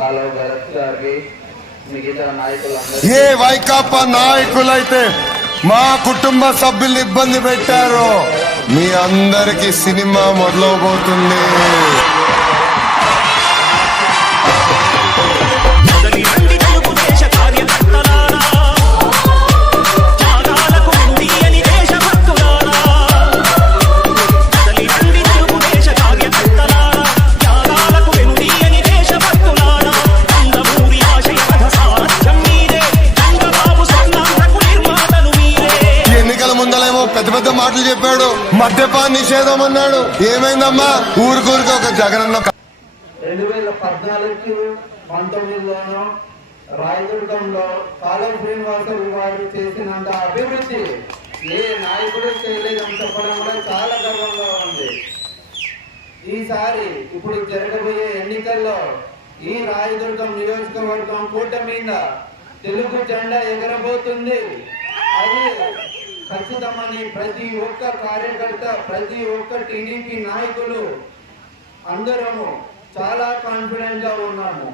కాలువ భరత్ గారికి, మిగతా నాయకులందరూ, ఏ వైకాపా నాయకులైతే మా కుటుంబ సభ్యులు ఇబ్బంది పెట్టారో మీ అందరికి సినిమా మొదలవబోతుంది. పెద్ద పెద్ద మాటలు చెప్పాడు, మద్యపాన నిషేధం అన్నాడు. ఏమైందమ్మా? ఊరికూరికి ఒక జగనన్న 2014-19లోనూ రాయదుర్గంలో కాలువ శ్రీనివాసరావు గారు చేసినంత అభివృద్ధి ఏ నాయకుడు చేయలేదని చెప్పడం కూడా చాలా గర్వంగా ఉంది. ఈసారి ఇప్పుడు జరగబోయే ఎన్నికల్లో ఈ రాయదుర్గం నియోజకవర్గం కూటమి మీద తెలుగు జెండా ఎగరబోతుంది. అది ఖచ్చితమని ప్రతి ఒక్క కార్యకర్త, ప్రతి ఒక్క టీడీపీ నాయకులు అందరము చాలా కాన్ఫిడెంట్ గా ఉన్నాము.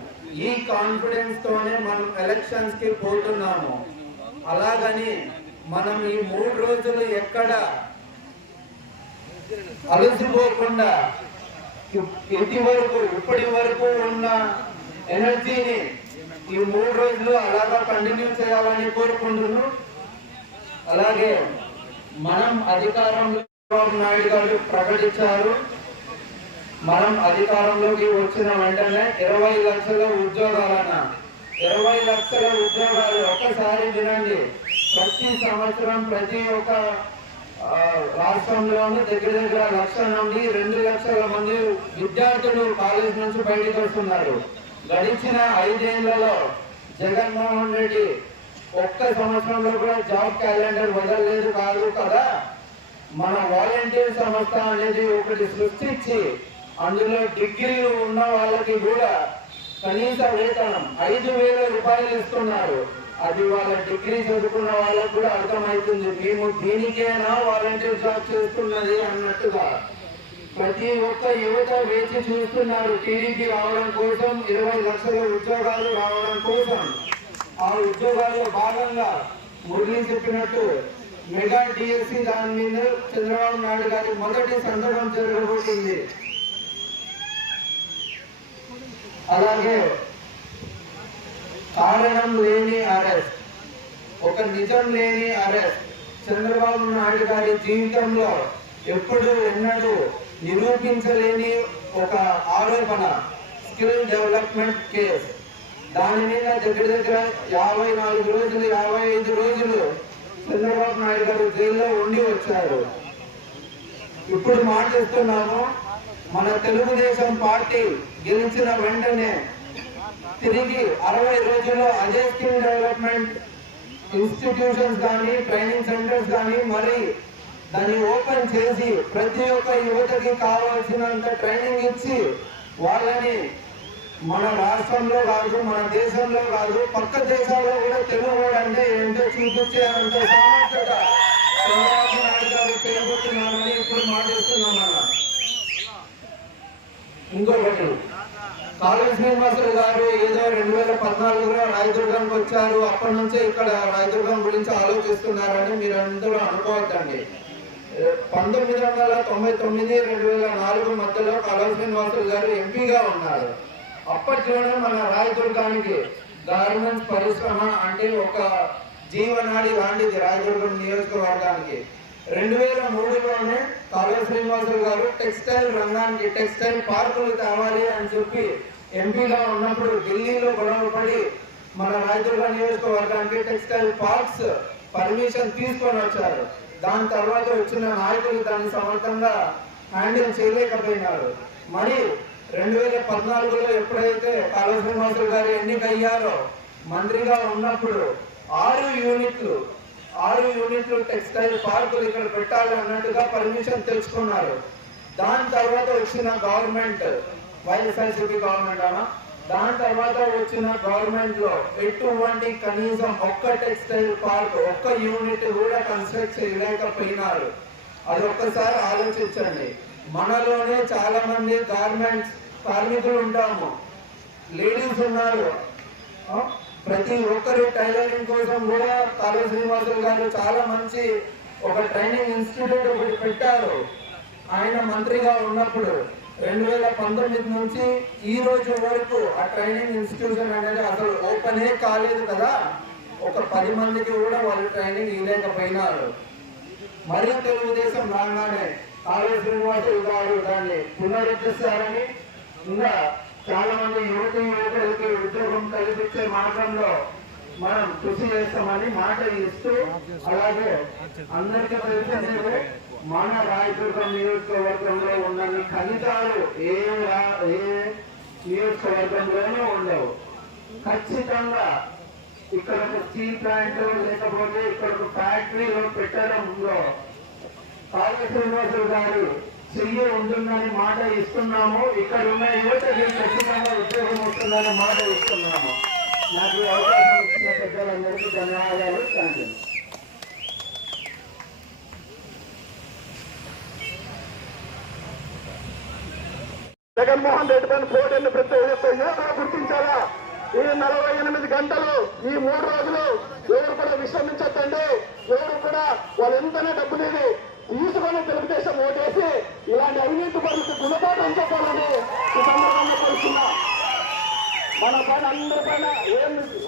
ఈ కాన్ఫిడెన్స్ తోనే మనం ఎలక్షన్స్ కి పోతున్నాము. అలాగని మనం ఈ 3 రోజులు ఎక్కడ అలసిపోకుండా ఇప్పటి వరకు ఉన్న ఎనర్జీని ఈ 3 రోజులు అలాగా కంటిన్యూ చేయాలని కోరుకుంటున్నాను. అలాగే మనం అధికారంలో నాయుడు గారు ప్రకటించారు. మనం అధికారంలోకి వచ్చిన వెంటనే 20 లక్షల ఉద్యోగాలన్న 20 లక్షల ఉద్యోగాలు ఒక్కసారి వినండి. ప్రతి సంవత్సరం ప్రతి ఒక్క రాష్ట్రంలోనూ దగ్గర 1,00,000 నుండి 2 లక్షల మంది విద్యార్థులు కాలేజ్ నుంచి బయటకు వస్తున్నారు. గడిచిన 5 ఏళ్లలో జగన్మోహన్ రెడ్డి ఒక్క సంవత్సరంలో కూడా జాబ్ క్యాలెండర్ వదలలేదు కాదు కదా. మన వాలంటీర్ సంస్థ అనేది ఒకటి సృష్టించి అందులో డిగ్రీలు ఉన్న వాళ్ళకి కూడా కనీస వేతనం 5,000 రూపాయలు ఇస్తున్నారు. అది వాళ్ళ డిగ్రీ చదువుకున్న వాళ్ళకు కూడా అర్థమవుతుంది. మేము దీనికేనా వాలంటీర్ జాబ్ చేస్తున్నది అన్నట్టుగా ప్రతి ఒక్క యువత వేచి చూస్తున్నారు టీడీపీ రావడం కోసం, 20 లక్షల ఉద్యోగాలు రావడం కోసం. ఆ ఉద్యోగాల్లో భాగంగా మురళి చెప్పినట్టు మెగా డిఎస్సి దాని మీద చంద్రబాబు నాయుడు గారి మొదటి సందర్భం జరగబోతుంది. అలాగే కారణం లేని అరెస్ట్, ఒక నిజం లేని అరెస్ట్ చంద్రబాబు నాయుడు గారి జీవితంలో ఎప్పుడు ఎన్నడూ నిరూపించలేని ఒక ఆరోపణ, స్కిల్ డెవలప్మెంట్ కేసు. దాని మీద దగ్గర 54 రోజులు 55 రోజులు చంద్రబాబు నాయుడు గారు జైల్లో ఉండి వచ్చారు. ఇప్పుడు మాట్లాడుతున్నాము, మన తెలుగుదేశం పార్టీ గెలిచిన వెంటనే తిరిగి 60 రోజుల్లో అదే స్కిల్ డెవలప్మెంట్ ఇన్స్టిట్యూషన్స్ కానీ ట్రైనింగ్ సెంటర్స్ కానీ మరి దాన్ని ఓపెన్ చేసి ప్రతి ఒక్క యువతకి కావాల్సినంత ట్రైనింగ్ ఇచ్చి వాళ్ళని మన రాష్ట్రంలో కాదు, మన దేశంలో కాదు, పక్క దేశాల్లో కూడా తెలుగు అంటే ఏంటో చూపించే అంత సామర్థ్యత చంద్రబాబు నాయుడు గారు చేయబోతున్నామని ఇప్పుడు మాట్లాడుతున్నాం. ఇంకొకటి, కాలువ శ్రీనివాసరావు గారు ఏదో 2014లో రాయదుర్గంకి వచ్చారు, అప్పటి నుంచే ఇక్కడ రాయదుర్గం గురించి ఆలోచిస్తున్నారని మీరు అందరూ అనుకోవద్దండి. 1999-2004 మధ్యలో కాలువ శ్రీనివాసరావు గారు ఎంపీగా ఉన్నారు. అప్పట్లోనే మన రాయదుర్గానికి గార్మెంట్స్ పరిశ్రమ అంటే ఒక జీవనాడి లాంటిది రాయదుర్గం నియోజకవర్గానికి. 2003లోనే కాలువ శ్రీనివాసరావు గారు టెక్స్టైల్ రంగానికి టెక్స్టైల్ పార్కులు తేవాలి అని చెప్పి ఎంపీగా ఉన్నప్పుడు ఢిల్లీలో గొడవపడి మన రాయదుర్గం నియోజకవర్గానికి టెక్స్టైల్ పార్క్స్ పర్మిషన్ తీసుకొని వచ్చారు. దాని తర్వాత వచ్చిన నాయకులు దాన్ని సమర్థంగా హ్యాండిల్ చేయలేకపోయినారు. మరి 2014లో ఎప్పుడైతే కాలువ శ్రీనివాసరావు గారు ఎన్నికయ్యారో మంత్రిగా ఉన్నప్పుడు 6 యూనిట్లు టెక్స్టైల్ పార్కులు ఇక్కడ పెట్టాలి అన్నట్టుగా పర్మిషన్ తెచ్చుకున్నారు. దాని తర్వాత వచ్చిన గవర్నమెంట్ వైఎస్ఆర్సీపీ గవర్నమెంట్ అన్న దాని తర్వాత వచ్చిన గవర్నమెంట్ లో ఎటువంటి కనీసం ఒక్క టెక్స్టైల్ పార్క్ ఒక్క యూనిట్ కూడా కన్స్ట్రక్ట్ చేయలేకపోయినారు. అది ఒక్కసారి ఆలోచించండి. మనలోనే చాలా మంది గార్మెంట్స్ కార్మికులు ఉంటాము. లేడీస్ ఉన్నారు. ప్రతి ఒక్కరు టైలరింగ్ కోసం కూడా కాళీ శ్రీనివాసులు గారు చాలా మంచి ఒక ట్రైనింగ్ ఇన్స్టిట్యూట్ ఒకటి పెట్టారు. ఆయన మంత్రిగా ఉన్నప్పుడు 2019 నుంచి ఈ రోజు వరకు ఆ ట్రైనింగ్ ఇన్స్టిట్యూషన్ అనేది అసలు ఓపెనే కాలేదు కదా. ఒక 10 మందికి కూడా వాళ్ళు ట్రైనింగ్ ఇవ్వలేకపోయినారు. మరియు తెలుగుదేశం రాగానే కాళీ శ్రీనివాసులు గారు దాన్ని పునరుద్ధరిస్తారని, ఇంకా చాలా మంది యువకులకి ఉద్యోగం కల్పించే మార్గంలో మనం కృషి చేస్తామని మాట ఇస్తూ, అలాగే అందరికీ తెలిసిందే మన రాయదుర్గం నియోజకవర్గంలో ఉన్న ఫలితాలు ఏ నియోజకవర్గంలోనూ ఉండవు. ఖచ్చితంగా ఇక్కడ ఒక స్టీల్ ప్లాంట్ లేకపోతే ఇక్కడ ఒక ఫ్యాక్టరీలో పెట్టడంలో కాళీ శ్రీనివాసులు గారు చెయ్యి ఉంటుందని మాట ఇస్తున్నాము. ఇక్కడ ఉన్న యువతకి ఖచ్చితంగా ఉద్యోగం వస్తుందని మాట ఇస్తున్నాము. నాకు అవకాశం ఇచ్చిన పెద్దలందరికీ ధన్యవాదాలు. Thank you. జగన్మోహన్ రెడ్డి పైన పోటీని ప్రతి ఒక్క యువకులు గుర్తించాలా. ఈ 48 గంటలు, ఈ 3 రోజులు ఎవరు కూడా విశ్రమించద్దండి. ఎవరు కూడా వాళ్ళు ఎంతనే డబ్బునేది తీసుకొని తెలుగుదేశం ఓటేసి ఇలాంటి అవినీతి పనులకు గుణపాఠం చెప్పాలని ఈ సందర్భంగా కోరుతున్నా. మన పైన అందరి పైన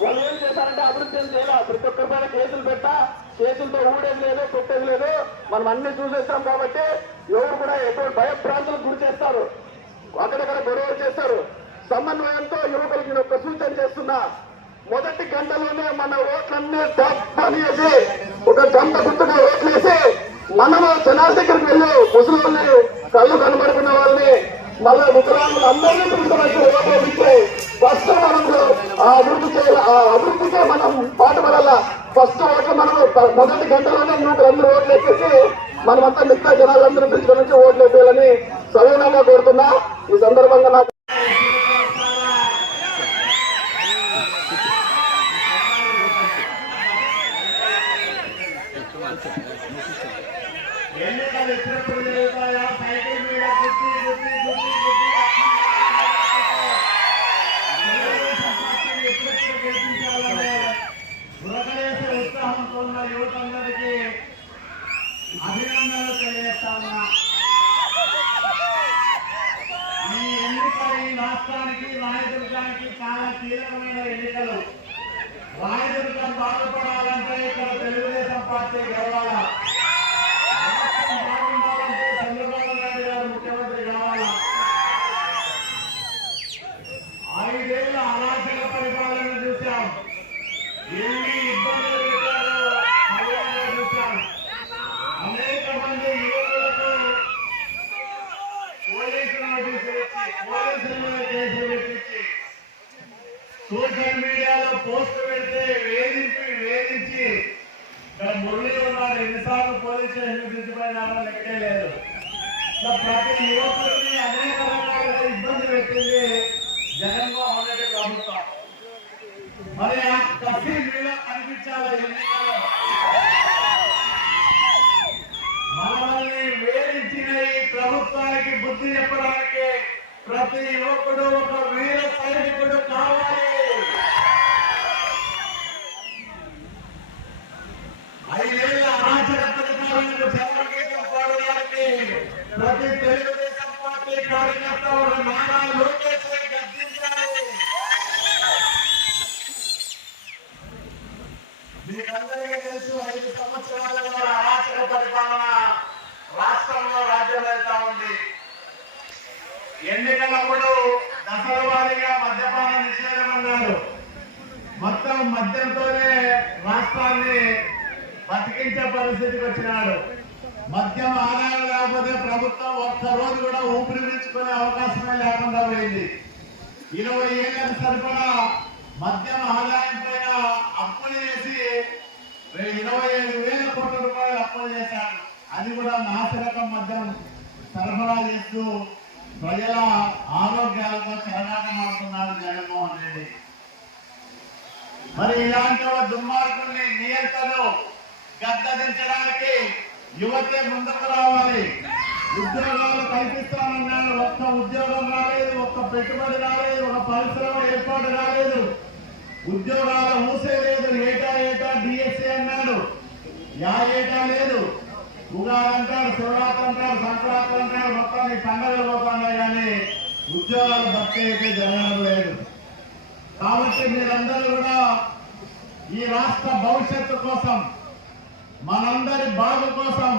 వాళ్ళు ఏం చేశారంటే అభివృద్ధి ఏం చేయాలి. ప్రతి ఒక్కరి పైన కేసులు పెట్టా, కేసులతో ఊడేది లేదు, కొట్టేది లేదు. మనం అన్ని చూసేస్తాం కాబట్టి ఎవరు కూడా ఎటువంటి భయభ్రాంతులకు గురి చేస్తారు, అక్కడక్కడ గొడవలు చేస్తారు. సమన్వయంతో యువకులకి నేను ఒక సూచన చేస్తున్నా. మొదటి గంటలోనే మన ఓట్లన్నీ డబ్బనేసి ఒక గంట గుర్తుగా ఓట్లేసి మనము జనాల దగ్గరికి వెళ్ళి ముసలి కళ్ళు కనబడుకున్న వాళ్ళని మళ్ళీ వికలాంగులు అందరినీ పిలుచుకోవచ్చు. ఓట్లు ఫస్ట్ మనము ఆ అభివృద్ధి చేయాలి. ఆ అభివృద్ధికే మనం పాటుపడాల. ఫస్ట్ ఓట్లు మనము మొదటి గంటలోనే యువకులందరూ ఓట్లు వేసేసి మనమంతా మిగతా జనాలందరూ పిలుచుకొని ఓట్లు వేయాలని సవినంగా కోరుతున్నా. ఈ సందర్భంగా నాకు ఎన్నికలు ఎప్పుడెప్పుడు జరుగుతాయా సైకిల్ మీద గుర్తి గుర్తి గుర్తి ఎప్పుడెప్పుడు గెలిపించాలనే బృహదేశ ఉత్సాహంతో ఉన్న యువతందరికీ అభినందనలు తెలియజేస్తా ఉన్నా. ఈ ఎన్నికలు ఈ రాష్ట్రానికి, రాయదుర్గానికి చాలా కీలకమైన ఎన్నికలు. రాయదుర్గం బాగుపడాలంటే ఇక్కడ తెలుగుదేశం పార్టీ గెలవాలా. బాగుండాలంటే చంద్రబాబు నాయుడు గారు ముఖ్యమంత్రి కావాలా. 5 ఏళ్ల అరాచక పరిపాలన చూశాం. ఎన్ని ఇబ్బందులు పెట్టారో హైవేలో చూశాం. అనేక మంది యువకులకు పోలీసు నోటీసులు ఇచ్చి, పోలీసుల మీద కేసులు పెట్టించి, సోషల్ మీడియాలో పోస్ట్ పెడితే వేధించి ఇక్కడ మురళి ఉన్నారు. ఎన్నిసార్లు పోలీస్ స్టేషన్ తీసుకుపోయినారో లెక్కే లేదు. ప్రతి యువకుడిని అనేక రకాలుగా ఇబ్బంది పెట్టింది జగన్మోహన్ రెడ్డి ప్రభుత్వం. మరి ఆ కసి మీద కనిపించాలి ఎన్నికల్లో. మనల్ని వేధించిన ఈ ప్రభుత్వానికి బుద్ధి చెప్పడానికి ప్రతి యువకుడు ఒక వీర సైనికుడు కావాలి. 5 ఏళ్ల అరాచక పరిపాలనకు చంద్రగీతం పాడడానికి ప్రతి తెలుగుదేశం పార్టీ కార్యకర్త ఒక నారా లోకేష్ గర్జించాలి. మీకందరికీ తెలుసు 5 సంవత్సరాలుగా అరాచక పరిపాలన రాష్ట్రంలో రాజ్యమవుతా ఉంది. ఎన్నికలప్పుడు దశల వారీగా మద్యపాన నిషేధం అన్నారు. మొత్తం మద్యంతోనే రాష్ట్రాన్ని బతికించే పరిస్థితికి వచ్చినాడు. మద్యం ఆదాయం లేకపోతే ప్రభుత్వం ఒక్కరోజు కూడా ఊపిరి పీల్చుకునే అవకాశమే లేకుండా పోయింది. 20 ఏళ్ళకి సరిపడా మద్యం ఆదాయం పైన అప్పులు చేసి 27,000 కోట్ల రూపాయలు అప్పులు చేశాడు. అది కూడా నాసిరకం మద్యం సరఫరా చేస్తూ ప్రజల ఆరోగ్యాలతో చెలగాటమాడుతున్నాడు జగన్మోహన్ రెడ్డి. మరి ఇలాంటి దుర్మార్గుల్ని నియంత్రణను గద్దదించడానికి యువతే ముందుకు రావాలి. ఉద్యోగాలు కల్పిస్తానన్నాడు. ఒక్క ఉద్యోగం రాలేదు, ఒక్క పెట్టుబడి రాలేదు, ఒక పరిశ్రమ ఏర్పాటు రాలేదు, ఉద్యోగాల ఊసే లేదు. ఏటా ఏటా డిఎస్సీ అన్నాడు, ఏటా లేదు. ఉగాది అంటాడు, శివరాత్రి అంటాడు, సంక్రాంతి అంటాడు, మొత్తం ఈ పండుగలు పోతున్నాయి కానీ ఉద్యోగాలు భర్తీ అయితే జరగడం లేదు. కాబట్టి మీరందరూ కూడా ఈ రాష్ట్ర భవిష్యత్తు కోసం, మనందరి బాగు కోసం,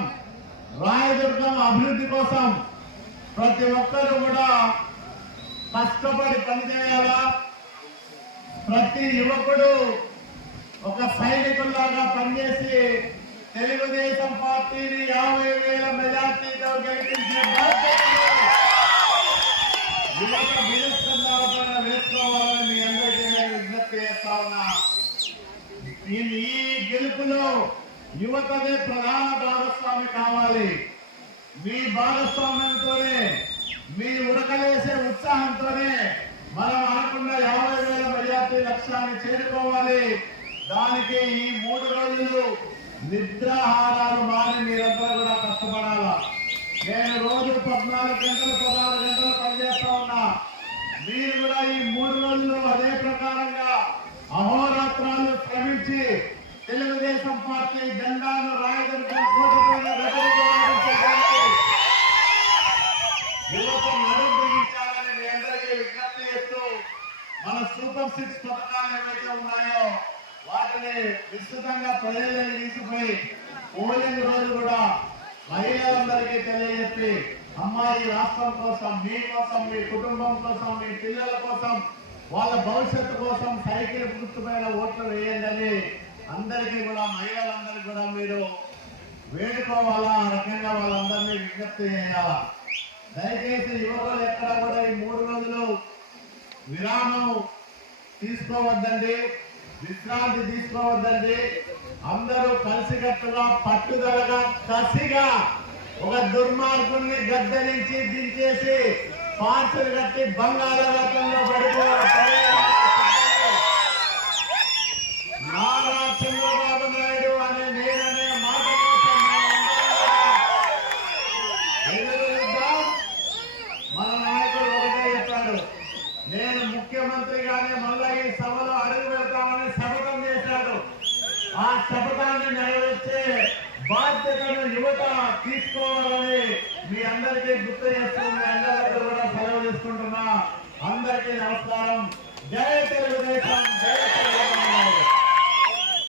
రాయదుర్గం అభివృద్ధి కోసం ప్రతి ఒక్కరూ కూడా కష్టపడి పనిచేయాలా. ప్రతి యువకుడు ఒక సైనికుల్లాగా పనిచేసి తెలుగుదేశం పార్టీని 50,000 మెజార్టీతో గెలిపించే బాధ్యతను యువత విజయస్కంధాలపైన వేసుకోవాలని మీ అందరికీ నేను విజ్ఞప్తి చేస్తా ఉన్నా. ఈ గెలుపులో యువతనే ప్రధాన భాగస్వామి కావాలి. మీ భాగస్వామ్యంతోనే, మీ ఉడకలేసే ఉత్సాహంతోనే మనం అనుకున్న 50,000 మెజార్టీ లక్ష్యాన్ని చేరుకోవాలి. దానికి ఈ 3 రోజులు నిద్రాహారాలు మాని మీరందరూ కూడా కష్టపడాలా. నేను రోజు 14 గంటలు 16 గంటలు పనిచేస్తా ఉన్నా. మీరు కూడా ఈ 3 రోజులు అదే ప్రకారంగా అహోరాత్రాలు శ్రమించి తెలుగుదేశం పార్టీ జెండాను రాయదుర్గం కోటపైన రెపరెపలాడించడానికి యువత నడుం బిగించాలని మీ అందరికీ విజ్ఞప్తి చేస్తూ, మన సూపర్ 6 పథకాలు ఏవైతే ఉన్నాయో వాటిని విస్తృతంగా ప్రజలకు తీసుకుపోయి పోలింగ్ రోజు కూడా మహిళలందరికీ తెలియజెప్పి, అమ్మాయి రాష్ట్రం కోసం, మీకోసం, మీ కుటుంబం కోసం, మీ పిల్లల కోసం, వాళ్ళ భవిష్యత్తు కోసం సైకిల్ గుర్తుపైన ఓట్లు వేయండి అందరికీ కూడా, మహిళలందరికీ కూడా మీరు వేడుకోవాలా. ఆ రకంగా వాళ్ళందరినీ విజ్ఞప్తి చేయాలా. దయచేసి యువకులు ఎక్కడ కూడా ఈ 3 రోజులు విరామం తీసుకోవద్దండి, విశ్రాంతి తీసుకోవద్దండి. అందరూ కలిసికట్టుగా, పట్టుదలగా, కసిగా ఒక దుర్మార్గుల్ని గద్దె నుంచి దించేసి పార్సలు కట్టి బంగాళాఖాతంలో పడిపోవాలి. నారా చంద్రబాబు నాయుడు అనే నేననే మాట కోసం ఎదురుద్దాం. మన నాయకుడు ఒకటే చెప్పాడు, నేను ముఖ్యమంత్రిగానే మళ్ళా ఈ సభలో అడుగు పెడతామని శపథం చేశాడు. ఆ శపథాన్ని నెరవేర్చే బాధ్యతను యువత తీసుకోవాలని మీ అందరికీ గుర్తు చేస్తూ మీ అందరికీ కూడా సెలవు తీసుకుంటున్నా. అందరికీ నమస్కారం. జై తెలుగుదేశం, జై తెలుగుదేశం.